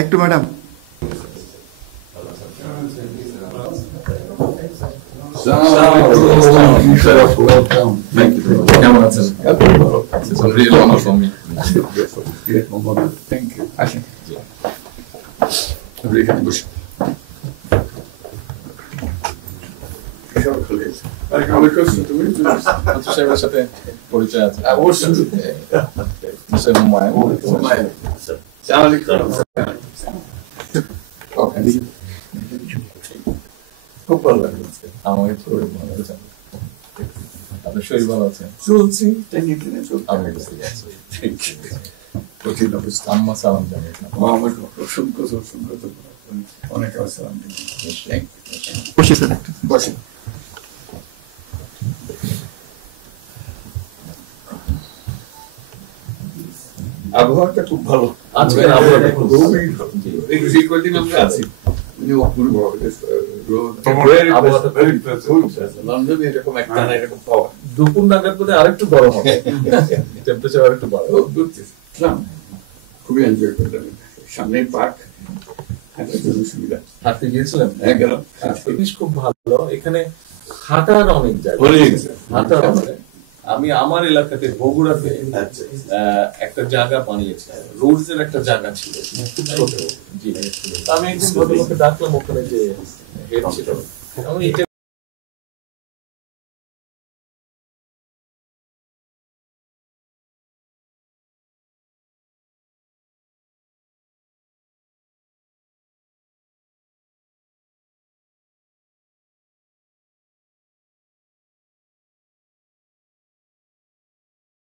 একটু ম্যাডাম কেমন আছেন? Really honor for me. Thank you. আসেন। আপনি এখানে বসুন। সাহেবের সাথে পরিচয় আছে অবশ্যই। খুব ভালো লাগলো। আমাকে শরীর ভালো আছে। আপনার শরীর ভালো আছে? চলছি, টেনে টেনে চলছি। আমি বুঝতে পারছি। কঠিন অবস্থা। আম্মা সালাম জানিয়ে আমাকে অসংখ্য অনেক সালাম দিন। বসে স্যার একটু বসেন। আবহাওয়াটা খুব ভালো। আজকে আবহাওয়াটা খুব ভালো। এই কদিন আমরা আছি অপূর্ব লন্ডনে এরকম একটা না এরকম পাওয়া। দুপুর নাগাদ করে আরেকটু গরম হবে, টেম্পারেচার আরেকটু বাড়বে। খুবই এনজয় করলাম। সামনে পার্ক, হাঁটার জন্য সুবিধা। হাঁটতে গিয়েছিলেন? গেলাম। জিনিস খুব ভালো, এখানে হাঁটার অনেক জায়গা, হাঁটার অনেক। আমি আমার এলাকাতে বগুড়াতে একটা জায়গা বানিয়েছি, রোডস এর একটা জায়গা ছিল খুব ছোট। জি, আমি একদিন ভদ্রলোককে ডাকলাম, ওখানে যে হেড ছিল, আমি